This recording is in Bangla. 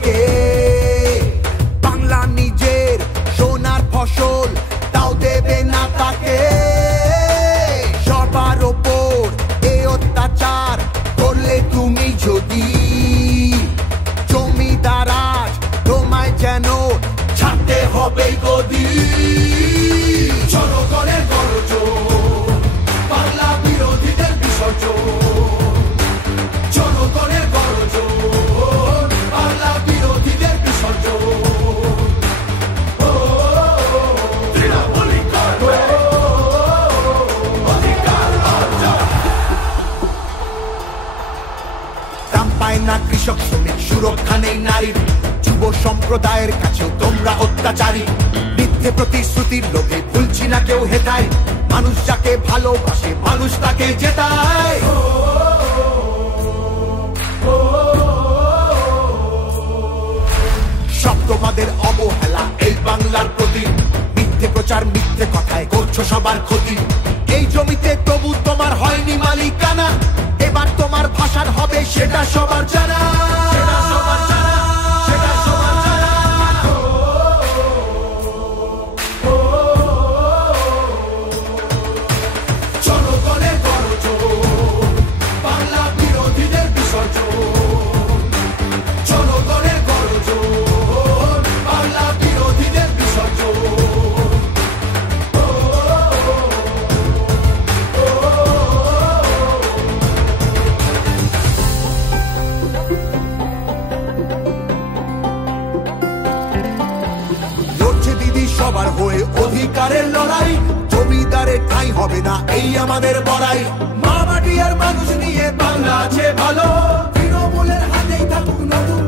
থাকে। বাংলা নিজের সোনার ফসল, তাও দেবে না তাকে। সবার ওপর এ অত্যাচার করলে তুমি যদি, জমিদার আজ তোমায় যেন ছাড়তে হবে গদি। জনগণের গর্জন, বাংলা বিরোধীদের বিসর্জন। জনগণের গর্জন, বাংলা বিরোধীদের বিসর্জন। দাম পায় না কৃষক শ্রমিক, সুরক্ষা নেই নারীর, যুব সম্প্রদায়ের কাছেও তোমরা অত্যাচারী। মিথ্যে প্রতিশ্রুতির লোভে ভুলছি না কেউ হেতায়, মানুষ যাকে ভালোবাসে মানুষ তাকে জেতায়। সব তোমাদের অবহেলা এই বাংলার প্রতি, মিথ্যে প্রচার মিথ্যে কথায় করছো সবার ক্ষতি। এই জমিতে তবু তোমার হয়নি মালিকানা, এবার তোমার ভাষার হবে সেটা সবার জানা। জনগণের গর্জন, বাংলা বিরোধীদের বিসর্জন। জনগণের গর্জন, বাংলা বিরোধীদের বিসর্জন। লড়ছে দিদি সবার হয়ে অধিকারের লড়াই, জমিদারের ঠাঁই হবে না এই আমাদের বড়াই। মা মাটি আর মানুষ নিয়ে বাংলা আছে ভালো, তৃণমূলের হাতেই থাকুক নতুন